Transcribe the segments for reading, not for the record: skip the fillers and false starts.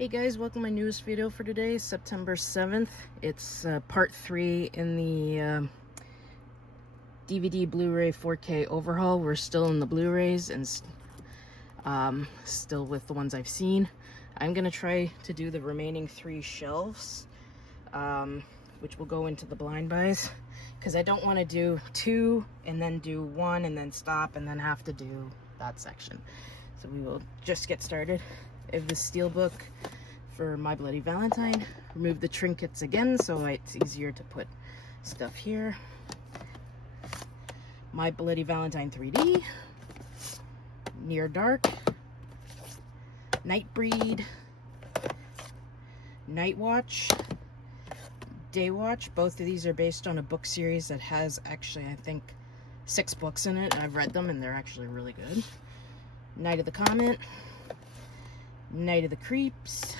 Hey guys, welcome to my newest video for today, September 7th. It's part 3 in the DVD Blu-ray 4K overhaul. We're still in the Blu-rays and still with the ones I've seen. I'm going to try to do the remaining 3 shelves, which will go into the blind buys, because I don't want to do 2 and then do 1 and then stop and then have to do that section. So we will just get started. I have the steelbook for My Bloody Valentine. Remove the trinkets again so it's easier to put stuff here. My Bloody Valentine 3D, Near Dark, Nightbreed, Night Watch, Day Watch. Both of these are based on a book series that has actually, I think, 6 books in it. I've read them and they're actually really good. Night of the Comet, Night of the Creeps,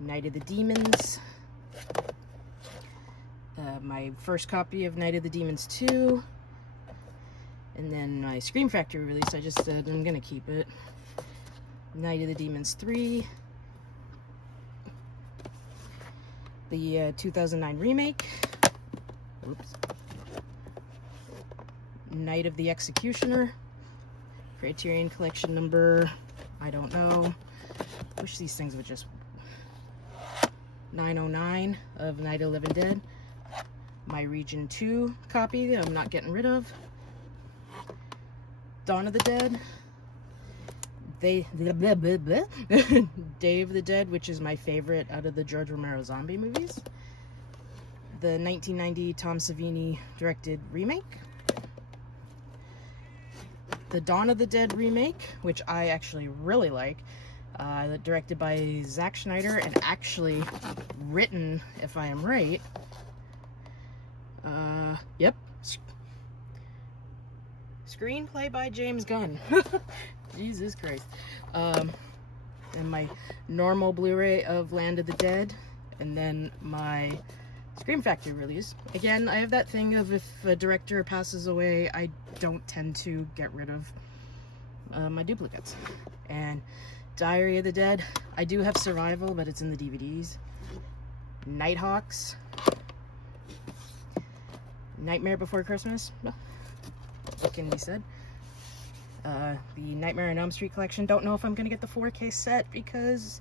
Night of the Demons, my first copy of Night of the Demons 2, and then my Scream Factory release. I just said I'm gonna keep it. Night of the Demons 3, the 2009 remake, oops, Night of the Executioner, Criterion Collection number, I don't know. Wish these things would just 909 of Night of the Living Dead. My Region 2 copy that I'm not getting rid of. Dawn of the Dead. Day of the Dead, which is my favorite out of the George Romero zombie movies. The 1990 Tom Savini directed remake. The Dawn of the Dead remake, which I actually really like, directed by Zack Snyder and actually written, if I am right, yep, screenplay by James Gunn. Jesus Christ. And my normal Blu-ray of Land of the Dead, and then my Scream Factory release. Again, I have that thing of if a director passes away, I don't tend to get rid of my duplicates. And Diary of the Dead, I do have Survival, but it's in the DVDs. Nighthawks, Nightmare Before Christmas, what can be said? The Nightmare on Elm Street collection. Don't know if I'm going to get the 4K set because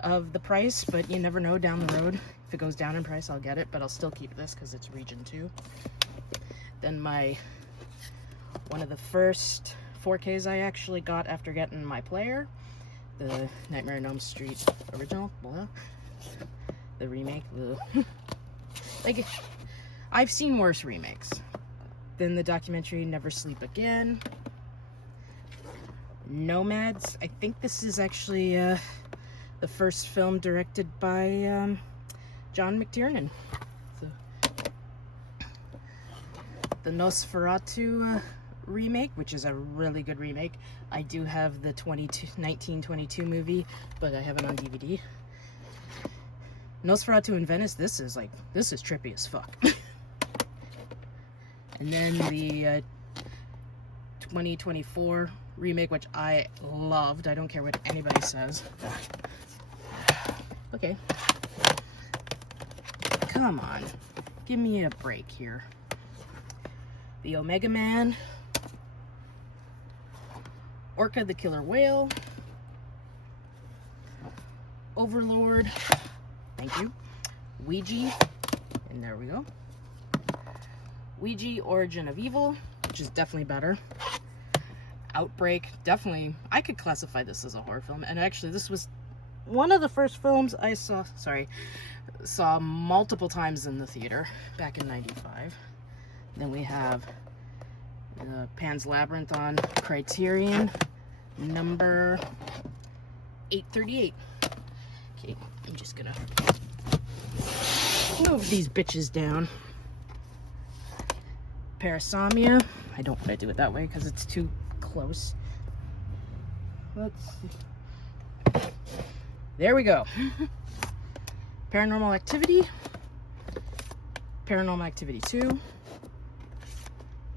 of the price, but you never know down the road. If it goes down in price, I'll get it, but I'll still keep this because it's Region 2. Then one of the first 4Ks I actually got after getting my player, the Nightmare on Elm Street original, blah, the remake, like, I've seen worse remakes. Then the documentary Never Sleep Again. Nomads, I think this is actually the first film directed by John McTiernan. So, the Nosferatu remake, which is a really good remake. I do have the 1922 movie, but I have it on DVD. Nosferatu in Venice, this is trippy as fuck. And then the 2024 remake, which I loved. I don't care what anybody says. Okay. Come on. Give me a break here. The Omega Man. Orca the Killer Whale. Overlord. Thank you. Ouija. And there we go. Ouija, Origin of Evil, which is definitely better. Outbreak, definitely, I could classify this as a horror film. And actually, this was one of the first films I saw multiple times in the theater back in '95. Then we have Pan's Labyrinth on Criterion, number 838. Okay, I'm just gonna move these bitches down. Parasomnia. I don't want to do it that way because it's too close. Let's see. There we go. Paranormal Activity. Paranormal Activity 2.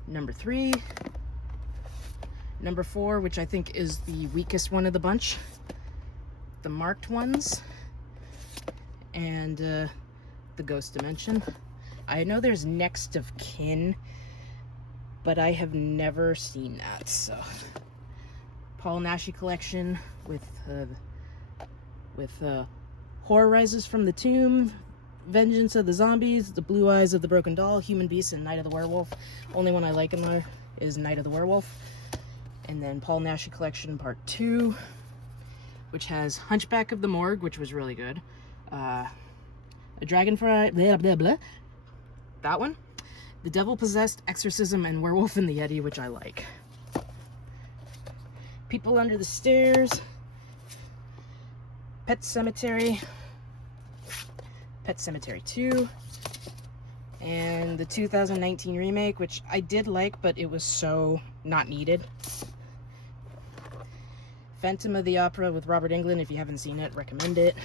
Number 3. Number 4, which I think is the weakest one of the bunch. the marked ones, and the Ghost Dimension. I know there's Next of Kin, but I have never seen that. So, Paul Naschy collection with Horror Rises from the Tomb, Vengeance of the Zombies, The Blue Eyes of the Broken Doll, Human Beast, and Night of the Werewolf. Only one I like in there is Night of the Werewolf. And then Paul Naschy collection part 2, which has Hunchback of the Morgue, which was really good. A Dragonfly, blah, blah, blah. That one. The Devil Possessed, Exorcism, and Werewolf in the Yeti, which I like. People Under the Stairs, Pet Cemetery 2, and the 2019 remake, which I did like, but it was so not needed. Phantom of the Opera with Robert Englund. If you haven't seen it, recommend it.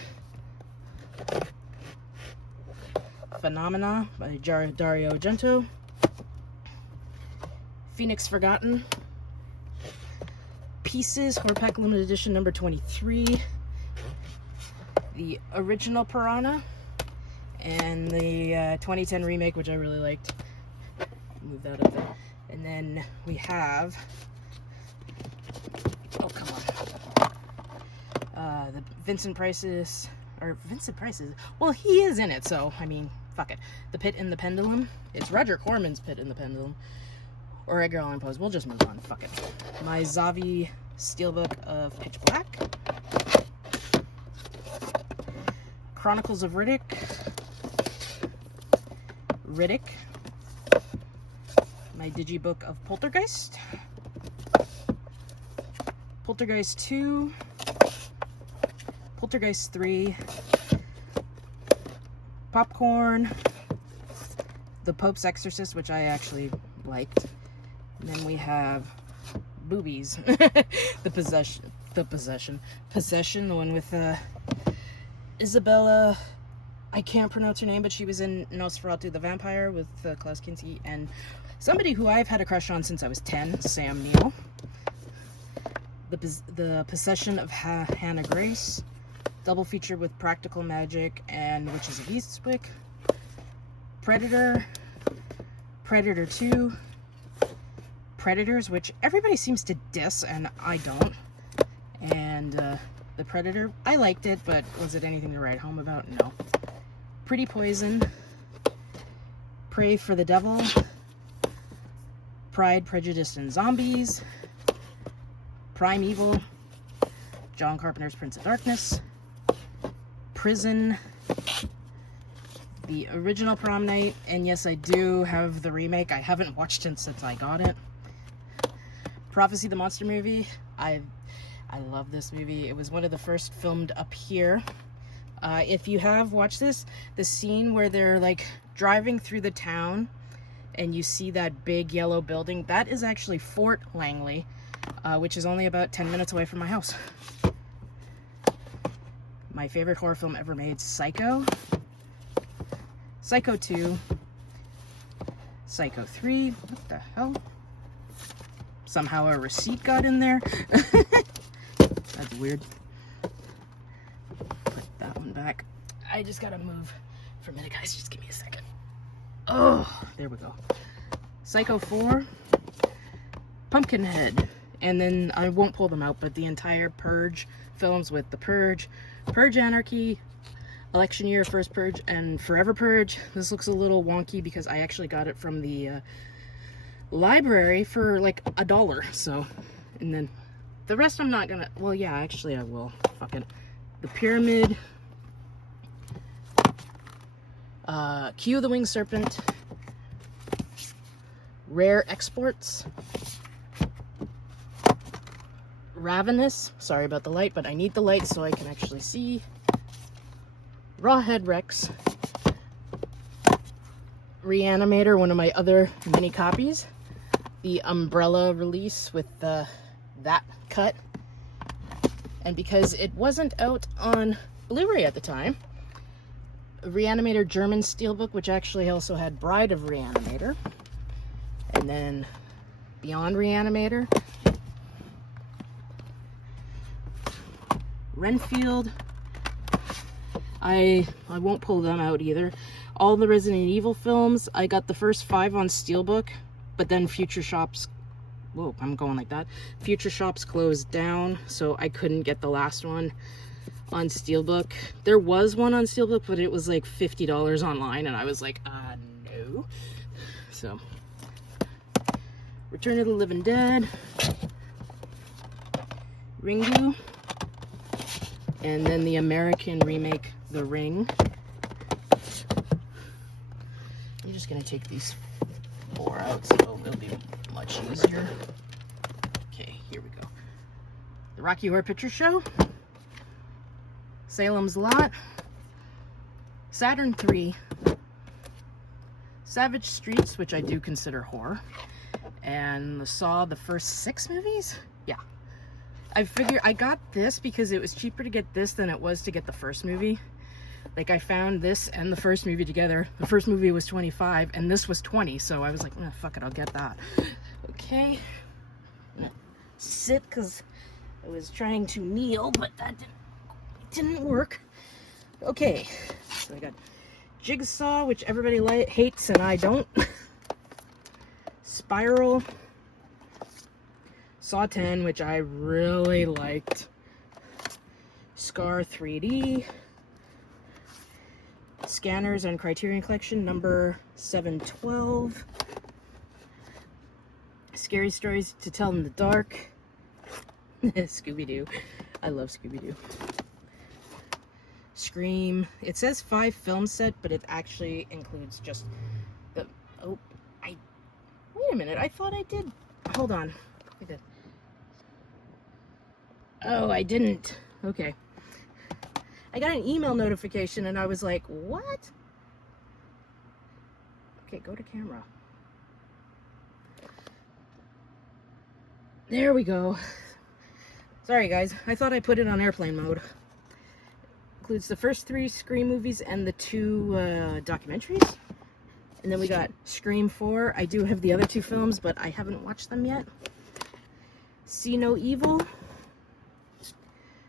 Phenomena by Dario Argento. Phoenix Forgotten. Pieces, Horror Pack Limited Edition number 23. The original Piranha. And the 2010 remake, which I really liked. Move that up there. And then we have... Oh, come on. The Vincent Price's... Or Vincent Price's... Well, he is in it, so, I mean, fuck it. The Pit and the Pendulum. It's Roger Corman's Pit and the Pendulum. Or Edgar Allan Poe's. We'll just move on. Fuck it. My Zavi Steelbook of Pitch Black. Chronicles of Riddick. My Digibook of Poltergeist. Poltergeist 2. Poltergeist 3. Popcorn. The Pope's Exorcist, which I actually liked. And then we have Boobies. Possession, the one with Isabella, I can't pronounce her name, but she was in Nosferatu the Vampire with Klaus Kinski, and somebody who I've had a crush on since I was 10, Sam Neill. The Possession of Hannah Grace, double feature with Practical Magic and Witches of Eastwick. Predator, Predator 2, Predators, which everybody seems to diss, and I don't. And The Predator, I liked it, but was it anything to write home about? No. Pretty Poison, Pray for the Devil, Pride, Prejudice, and Zombies, Primeval, John Carpenter's Prince of Darkness, Prison, the original Prom Night, and yes, I do have the remake. I haven't watched it since I got it. Prophecy the Monster Movie. I love this movie. It was one of the first filmed up here. If you have watched this, the scene where they're like driving through the town and you see that big yellow building, that is actually Fort Langley, which is only about 10 minutes away from my house. My favorite horror film ever made, Psycho. Psycho 2. Psycho 3. What the hell? Somehow a receipt got in there. That's weird. Put that one back. I just gotta move for a minute, guys. Just give me a second. Oh, there we go. Psycho 4. Pumpkinhead. And then I won't pull them out, but the entire Purge films with The Purge, Purge Anarchy, Election Year, First Purge, and Forever Purge. This looks a little wonky because I actually got it from the library for like $1. So, and then the rest I'm not gonna, well, yeah, actually I will. Fuck it. The Pyramid, Q the Winged Serpent, Rare Exports, Ravenous, sorry about the light, but I need the light so I can actually see. Rawhead Rex, Reanimator, one of my other mini copies, the Umbrella release with that cut, and because it wasn't out on Blu-ray at the time, Reanimator German Steelbook, which actually also had Bride of Reanimator, and then Beyond Reanimator, Renfield. I won't pull them out either. All the Resident Evil films. I got the first 5 on Steelbook, but then Future Shops, whoa, I'm going like that. Future Shops closed down, so I couldn't get the last one on Steelbook. There was one on Steelbook, but it was like $50 online, and I was like, no. So, Return of the Living Dead, Ringu, and then the American remake, The Ring. I'm just gonna take these 4 out, so it'll be much easier. Okay, here we go. The Rocky Horror Picture Show, Salem's Lot, Saturn 3, Savage Streets, which I do consider horror, and Saw, the first 6 movies? Yeah. I figure I got this because it was cheaper to get this than it was to get the first movie. Like, I found this and the first movie together. The first movie was $25 and this was $20, so I was like, fuck it, I'll get that. Okay. I'm gonna sit because I was trying to kneel, but that didn't work. Okay, so I got Jigsaw, which everybody hates and I don't. Spiral. Saw 10, which I really liked. Scar 3D. Scanners and Criterion Collection, number 712. Scary Stories to Tell in the Dark. Scooby-Doo. I love Scooby-Doo. Scream. It says 5 film set, but it actually includes just the... Oh, wait a minute. I thought I did. Hold on. I did. Oh, I didn't. Okay. I got an email notification and I was like, what? Okay, go to camera. There we go. Sorry guys, I thought I put it on airplane mode. Includes the first 3 Scream movies and the 2 documentaries. And then we got Scream 4. I do have the other 2 films, but I haven't watched them yet. See No Evil.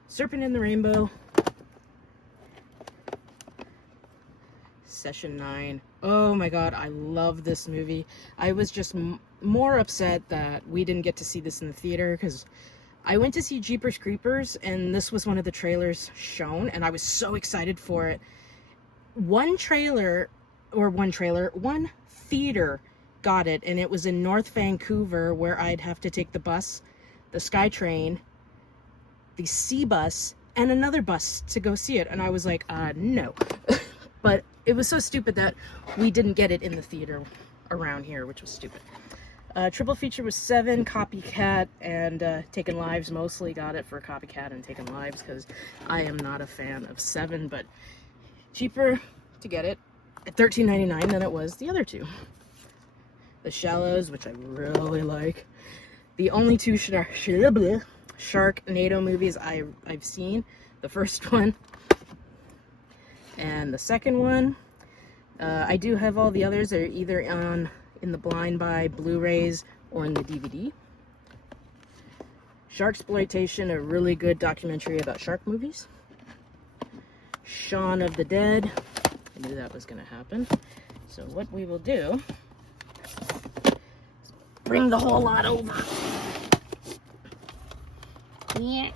Serpent in the Rainbow. Session 9. Oh my god, I love this movie. I was just more upset that we didn't get to see this in the theater because I went to see Jeepers Creepers and this was one of the trailers shown and I was so excited for it. One theater got it, and it was in North Vancouver where I'd have to take the bus, the SkyTrain, the C bus, and another bus to go see it. And I was like, no. But it was so stupid that we didn't get it in the theater around here, which was stupid. Triple feature was 7, Copycat, and Taken Lives. Mostly got it for Copycat and Taken Lives because I am not a fan of 7, but cheaper to get it at $13.99 than it was the other 2. The Shallows, which I really like. The only 2 Sharknado movies I've seen. The first one and the second one. I do have all the others. They're either in the blind buy Blu-rays or in the DVD. Sharksploitation, a really good documentary about shark movies. Shaun of the Dead. I knew that was going to happen. So what we will do is bring the whole lot over. Yeah.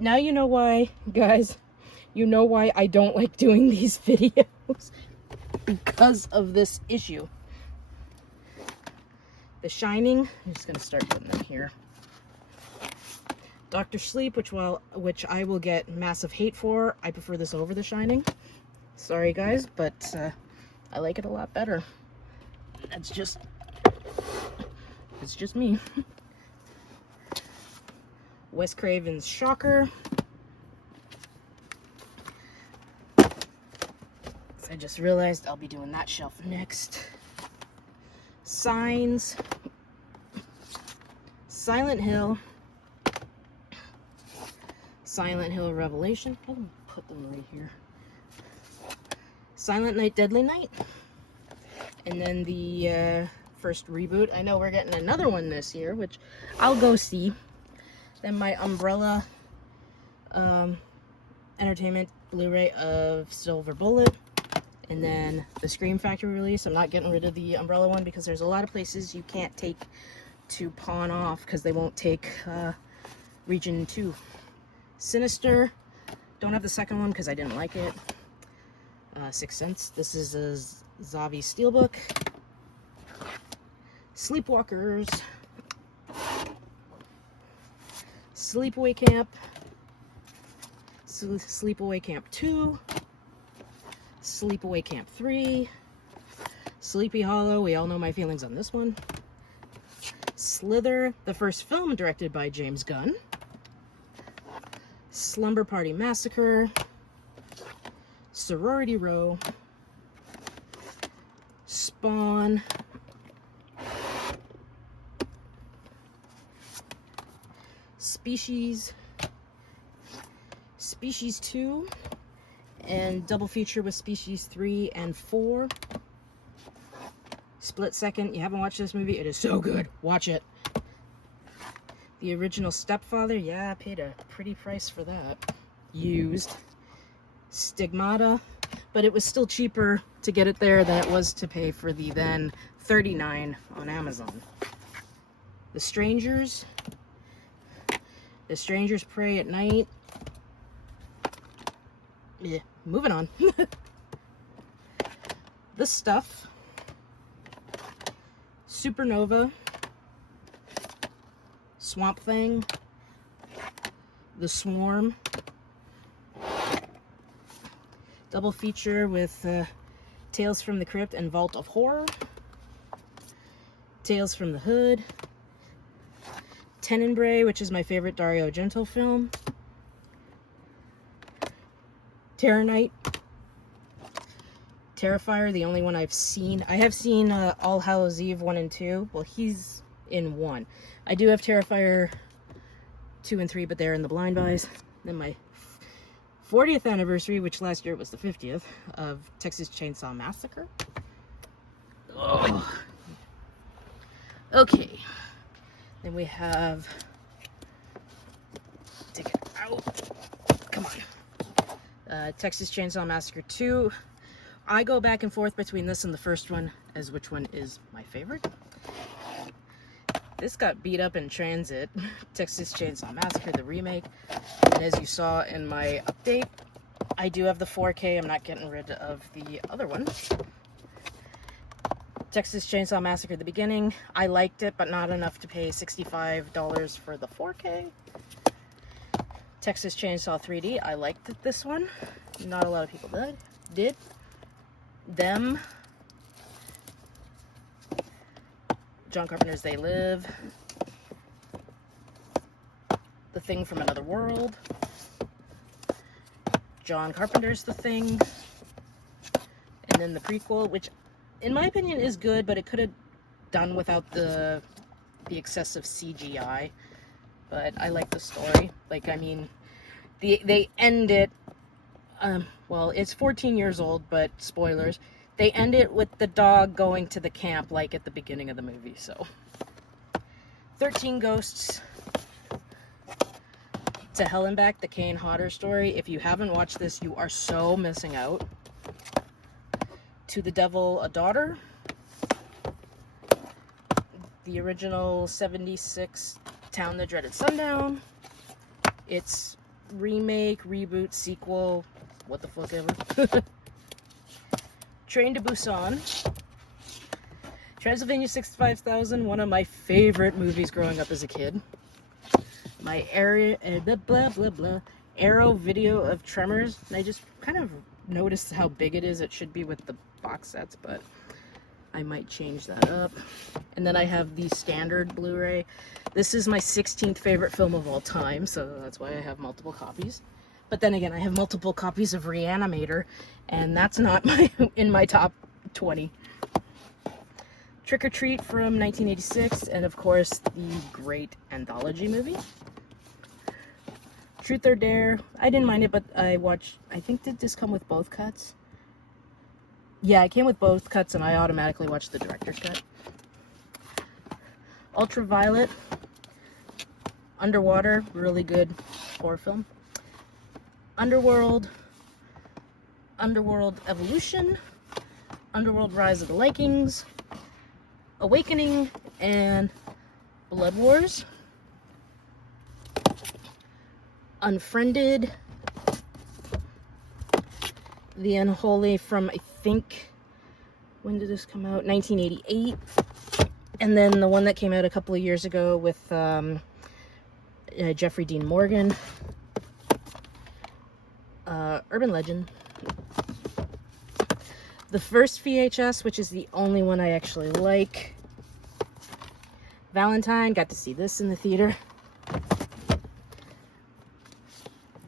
Now you know why, guys. You know why I don't like doing these videos. Because of this issue. The Shining. I'm just going to start putting them here. Dr. Sleep, which I will get massive hate for. I prefer this over The Shining. Sorry guys, but I like it a lot better. It's just me. Wes Craven's Shocker. I just realized I'll be doing that shelf next. Signs. Silent Hill. Silent Hill Revelation. I'll put them right here. Silent Night, Deadly Night. And then the first reboot. I know we're getting another one this year, which I'll go see. Then my Umbrella Entertainment Blu-ray of Silver Bullet. And then the Scream Factory release. I'm not getting rid of the Umbrella one because there's a lot of places you can't take to pawn off because they won't take Region 2. Sinister. Don't have the second one because I didn't like it. Sixth Sense. This is a Zavi Steelbook. Sleepwalkers. Sleepaway Camp. Sleepaway Camp 2. Sleepaway Camp 3. Sleepy Hollow. We all know my feelings on this one. Slither, the first film directed by James Gunn. Slumber Party Massacre. Sorority Row. Spawn. Species. Species 2. And double feature with Species 3 and 4. Split Second. You haven't watched this movie? It is so good. Watch it. The Original Stepfather. Yeah, I paid a pretty price for that. Used. Stigmata. But it was still cheaper to get it there than it was to pay for the then $39 on Amazon. The Strangers. The Strangers Pray at Night. Yeah, moving on. The Stuff. Supernova. Swamp Thing. The Swarm. Double feature with Tales from the Crypt and Vault of Horror. Tales from the Hood. Tenebrae, which is my favorite Dario Argento film. Terror Night. Terrifier, the only one I've seen. I have seen All Hallows Eve 1 and 2. Well, he's in 1. I do have Terrifier 2 and 3, but they're in the blind buys. Then my 40th anniversary, which last year was the 50th, of Texas Chainsaw Massacre. Oh. Okay. Then we have... Take it out. Come on. Texas Chainsaw Massacre 2. I go back and forth between this and the first one as which one is my favorite. This got beat up in transit. Texas Chainsaw Massacre, the remake. And as you saw in my update, I do have the 4K. I'm not getting rid of the other one. Texas Chainsaw Massacre, the beginning. I liked it, but not enough to pay $65 for the 4K. Texas Chainsaw 3D. I liked this one. Not a lot of people did. Them. John Carpenter's They Live. The Thing from Another World. John Carpenter's The Thing. And then the prequel, which in my opinion is good, but it could have done without the excessive CGI. But I like the story. Like, I mean, they end it, well, it's 14 years old, but spoilers. They end it with the dog going to the camp, like at the beginning of the movie, so. 13 Ghosts. To Hell and Back, the Kane Hodder story. If you haven't watched this, you are so missing out. To the Devil, a Daughter. The original 76 Town That Dreaded Sundown. It's remake, reboot, sequel, what the fuck ever. Train to Busan. Transylvania 65000, one of my favorite movies growing up as a kid. My Arrow video of Tremors, and I just kind of noticed how big it is. It should be with the box sets, but I might change that up. And then I have the standard Blu-ray. This is my 16th favorite film of all time, so that's why I have multiple copies. But then again, I have multiple copies of Reanimator, and that's not in my top 20. Trick or Treat from 1986, and of course, the great anthology movie. Truth or Dare. I didn't mind it, but I think, did this come with both cuts? Yeah, it came with both cuts, and I automatically watched the director's cut. Ultraviolet. Underwater. Really good horror film. Underworld, Underworld Evolution, Underworld Rise of the Vikings, Awakening, and Blood Wars. Unfriended, The Unholy from, I think, when did this come out? 1988. And then the one that came out a couple of years ago with Jeffrey Dean Morgan, Urban Legend. The first VHS, which is the only one I actually like. Valentine, got to see this in the theater.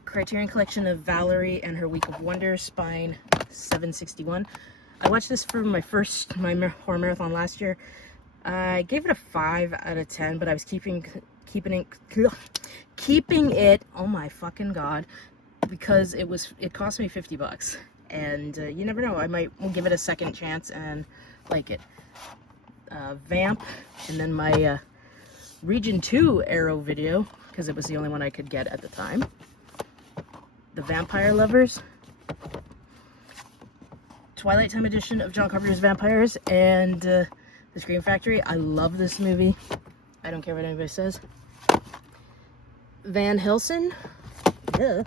Criterion Collection of Valerie and Her Week of Wonder, Spine 761. I watched this for my horror marathon last year. I gave it a 5 out of 10, but I was keeping it, oh my fucking god, because it cost me $50, and you never know, I might give it a second chance and like it. Vamp, and then my Region 2 Arrow video, because it was the only one I could get at the time. The Vampire Lovers, Twilight Time edition of John Carpenter's Vampires, and The Scream Factory. I love this movie. I don't care what anybody says. Van Helsing. Yeah.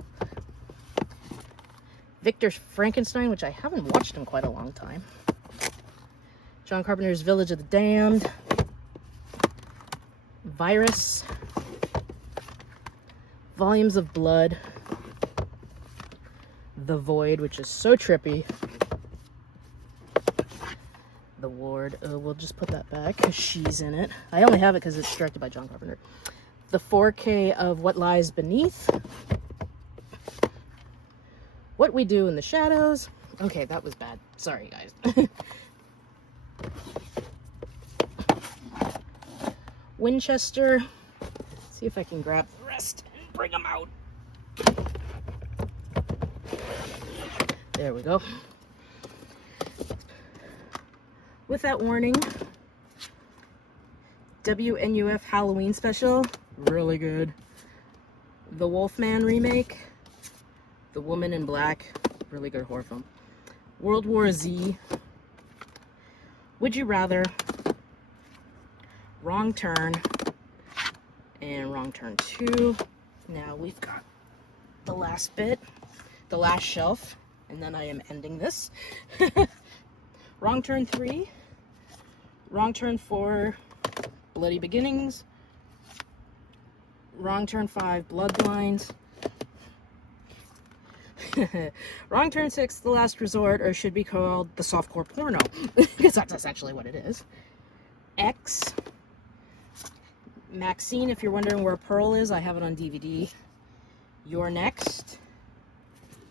Victor Frankenstein, which I haven't watched in quite a long time. John Carpenter's Village of the Damned. Virus. Volumes of Blood. The Void, which is so trippy. The Ward. We'll just put that back because she's in it. I only have it because it's directed by John Carpenter. The 4K of What Lies Beneath. What We Do in the Shadows. Okay, that was bad. Sorry, guys. Winchester. See if I can grab the rest and bring them out. There we go. With that warning, WNUF Halloween special, really good. The Wolfman remake, The Woman in Black, really good horror film. World War Z, Would You Rather, Wrong Turn, and Wrong Turn 2. Now we've got the last bit, the last shelf, and then I am ending this. Wrong Turn 3, Wrong Turn 4, Bloody Beginnings, Wrong Turn 5, Bloodlines, Wrong Turn 6, The Last Resort, or should be called the softcore porno, because that's actually what it is. X, Maxine, if you're wondering where Pearl is, I have it on DVD. You're Next,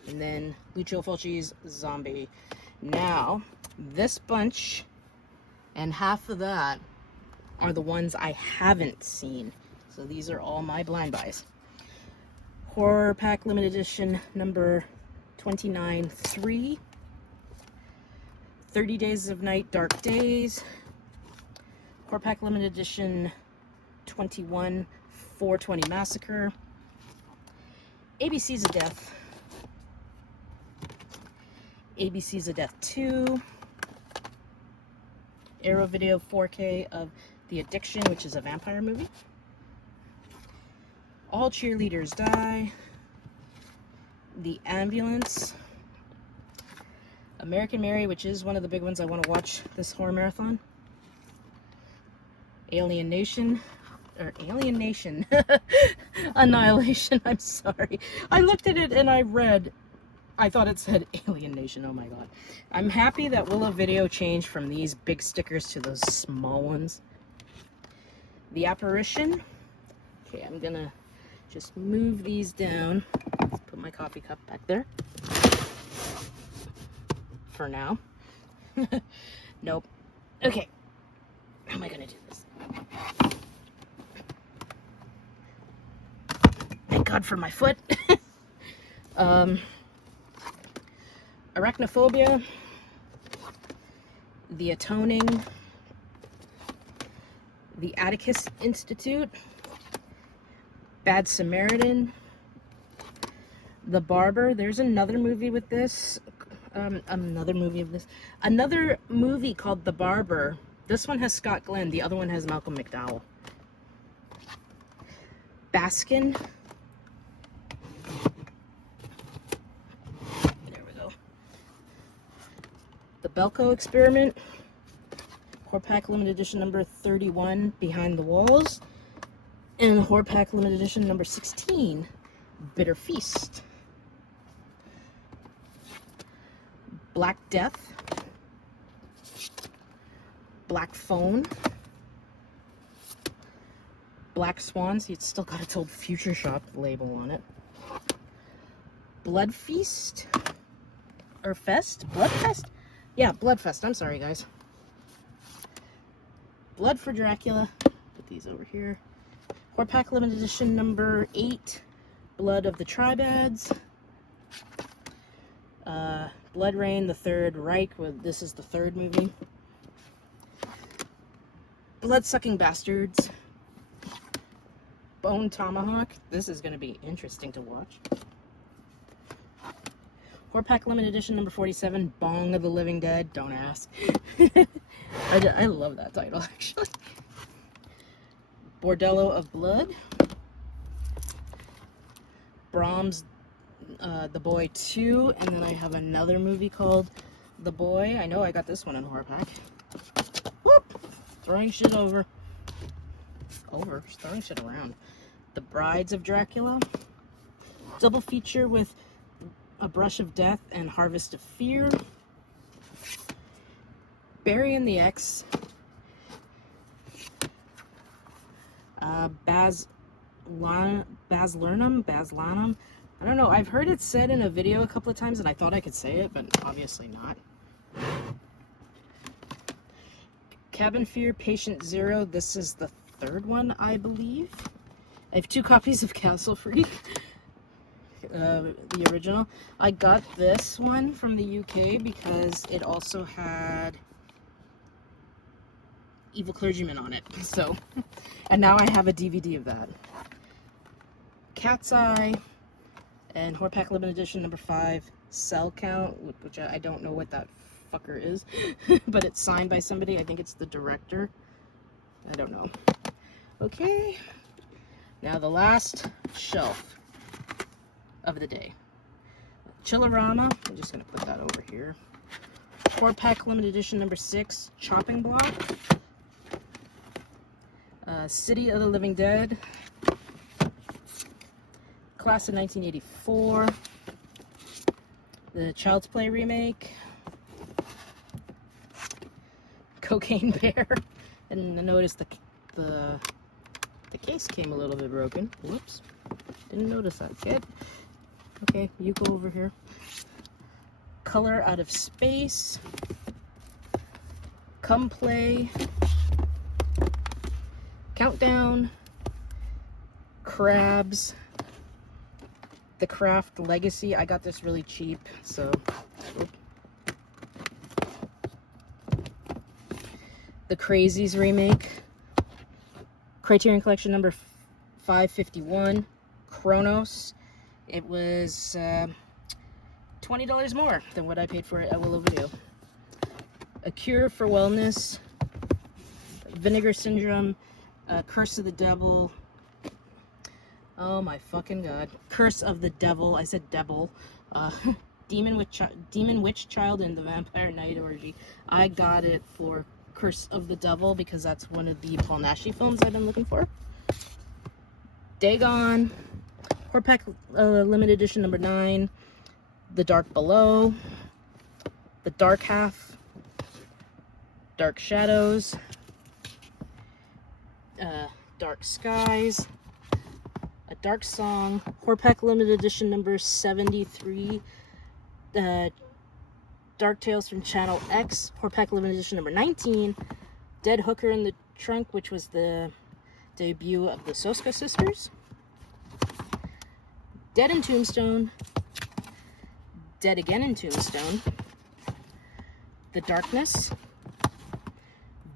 and then Lucio Fulci's Zombie. Now, this bunch and half of that are the ones I haven't seen. So these are all my blind buys. Horror Pack Limited Edition number 29-3. 30 Days of Night, Dark Days. Horror Pack Limited Edition 21, 420 Massacre. ABC's of Death. ABC's of Death 2. Arrow Video 4K of The Addiction, which is a vampire movie. All Cheerleaders Die. The Ambulance. American Mary, which is one of the big ones I want to watch this horror marathon. Alien Nation. Or Alien Nation. Annihilation, I'm sorry. I looked at it and I thought it said Alien Nation, oh my god. I'm happy that Willow Video changed from these big stickers to those small ones. The Apparition. Okay, I'm gonna just move these down. Put my coffee cup back there. For now. Nope. Okay. How am I gonna do this? Thank God for my foot. Arachnophobia, The Atoning, The Atticus Institute, Bad Samaritan, The Barber. There's another movie with this. Another movie called The Barber. This one has Scott Glenn. The other one has Malcolm McDowell. Baskin. There we go. The Belko Experiment. Horpack Limited Edition number 31, Behind the Walls. And Horpack Limited Edition number 16, Bitter Feast. Black Death. Black Phone. Black Swan. See, it's still got its old Future Shop label on it. Blood Feast. Or Fest? Blood Fest? Yeah, Blood Fest. I'm sorry, guys. Blood for Dracula. Put these over here. Horpack Limited Edition number 8, Blood of the Tribads. Blood Rain, the Third Reich. Well, this is the third movie. Blood-Sucking Bastards. Bone Tomahawk. This is going to be interesting to watch. Horpack Limited Edition number 47, Bong of the Living Dead. Don't ask. I love that title, actually. Bordello of Blood. Brahms, The Boy 2. And then I have another movie called The Boy. I know I got this one in Horpack. Whoop! Throwing shit over. Just throwing shit around. The Brides of Dracula. Double feature with A Brush of Death and Harvest of Fear. Burying the X. Baz Luhrmann. I don't know. I've heard it said in a video a couple of times, and I thought I could say it, but obviously not. Cabin Fear, Patient Zero. This is the third one, I believe. I have 2 copies of Castle Freak, the original. I got this one from the UK because it also had Evil Clergyman on it. So, and now I have a DVD of that. Cat's Eye and Horpack Limited Edition number 5, Cell Count, which I don't know what that fucker is, but it's signed by somebody. I think it's the director. I don't know. Okay, now the last shelf of the day. Chillerama. I'm just gonna put that over here. Horpack Limited Edition number 6, Chopping Block. City of the Living Dead. Class of 1984. The Child's Play remake. Cocaine Bear. And I noticed the case came a little bit broken. Whoops. Didn't notice that. Good. Okay, you go over here. Color Out of Space. Come Play. Countdown. Crabs. The Craft Legacy. I got this really cheap, so. The Crazies remake. Criterion Collection number 551. Kronos. It was $20 more than what I paid for it at Willow Video. A Cure for Wellness. Vinegar Syndrome. Curse of the Devil. Oh my fucking god. Curse of the Devil. I said devil. Demon Witch Child and the Vampire Night Orgy. I got it for Curse of the Devil because that's one of the Paul Naschy films I've been looking for. Dagon. Horpack Limited Edition number 9. The Dark Below. The Dark Half. Dark Shadows. Dark Skies. A Dark Song. Horpack Limited Edition number 73. Dark Tales from Channel X. Horpack Limited Edition number 19. Dead Hooker in the Trunk, which was the debut of the Soska Sisters. Dead in Tombstone. Dead Again in Tombstone. The Darkness.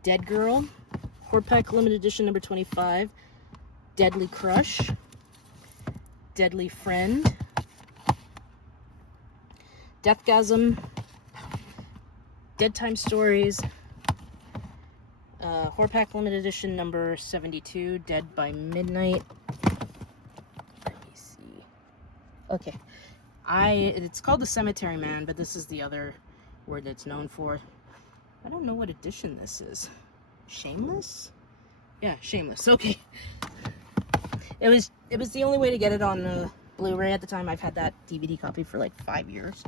Dead Girl. Horpack Limited Edition number 25. Deadly Crush. Deadly Friend. Deathgasm, Dead Time Stories, Horror Pack Limited Edition number 72, Dead by Midnight. Let me see. Okay. It's called The Cemetery Man, but this is the other word it's known for. I don't know what edition this is. Shameless? Yeah, Shameless. Okay. It was the only way to get it on Blu-ray at the time. I've had that DVD copy for like 5 years.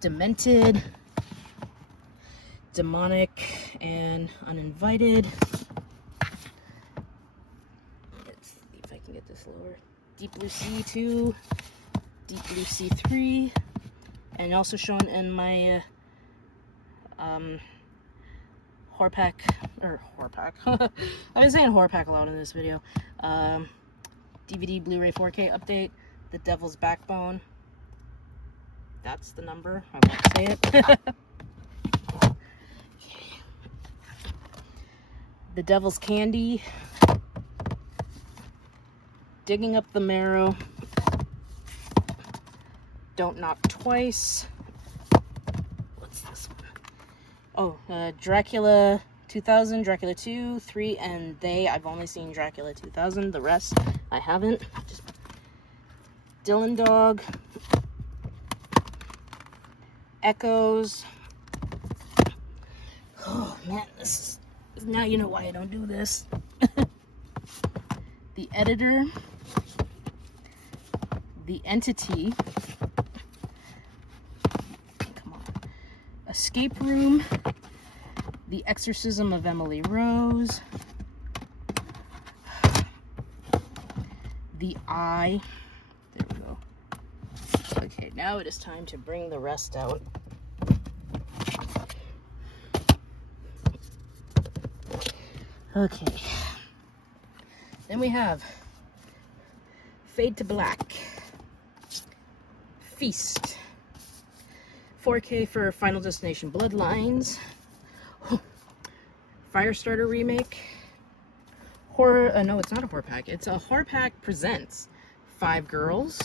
Demented, Demonic, and Uninvited. Let's see if I can get this lower. Deep Blue Sea 2, Deep Blue Sea 3, and also shown in my horror pack. I've been saying horror pack a lot in this video. DVD Blu-ray 4K update, The Devil's Backbone. That's the number. I won't say it. The Devil's Candy. Digging Up the Marrow. Don't Knock Twice. What's this one? Oh, Dracula 2000, Dracula 2, 3, and They. I've only seen Dracula 2000. The rest, I haven't. Dylan Dog. Echoes. Oh, man, this is... Now you know why I don't do this. The Editor. The Entity. Come on. Escape Room. The Exorcism of Emily Rose. The Eye. There we go. Okay, now it is time to bring the rest out. Okay. Then we have Fade to Black. Feast. 4K for Final Destination Bloodlines. Firestarter remake. Horror, no, it's not a horror pack. It's a horror pack presents 5 Girls.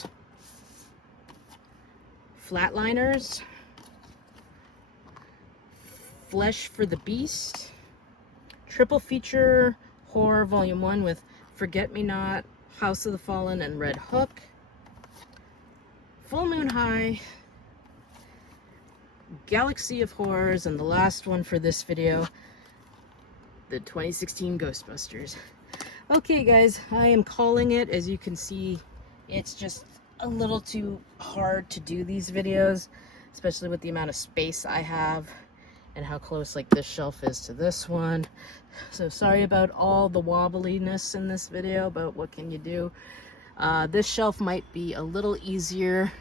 Flatliners. Flesh for the Beast. Triple feature horror volume 1 with Forget Me Not, House of the Fallen, and Red Hook. Full Moon High. Galaxy of Horrors, and the last one for this video, the 2016 Ghostbusters. Okay guys, I am calling it. As you can see, it's just a little too hard to do these videos, especially with the amount of space I have and how close like this shelf is to this one. So sorry about all the wobbliness in this video, but what can you do? This shelf might be a little easier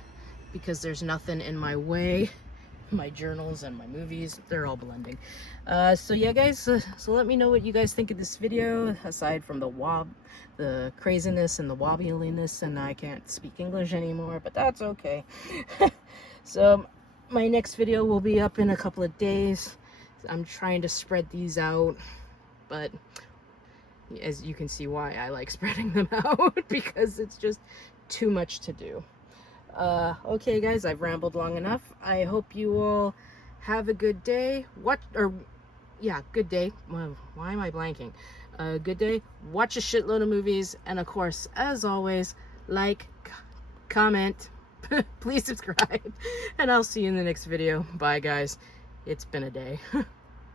because there's nothing in my way. My journals and my movies, they're all blending. So yeah guys, so let me know what you guys think of this video, aside from the craziness and the wobbliness, and I can't speak English anymore, but that's okay. So my next video will be up in a couple of days. I'm trying to spread these out, but as you can see why I like spreading them out, because it's just too much to do. Okay guys, I've rambled long enough. I hope you all have a good day. Good day. Well, why am I blanking? Good day. Watch a shitload of movies, and of course, as always, like, comment, please subscribe, and I'll see you in the next video. Bye guys. It's been a day.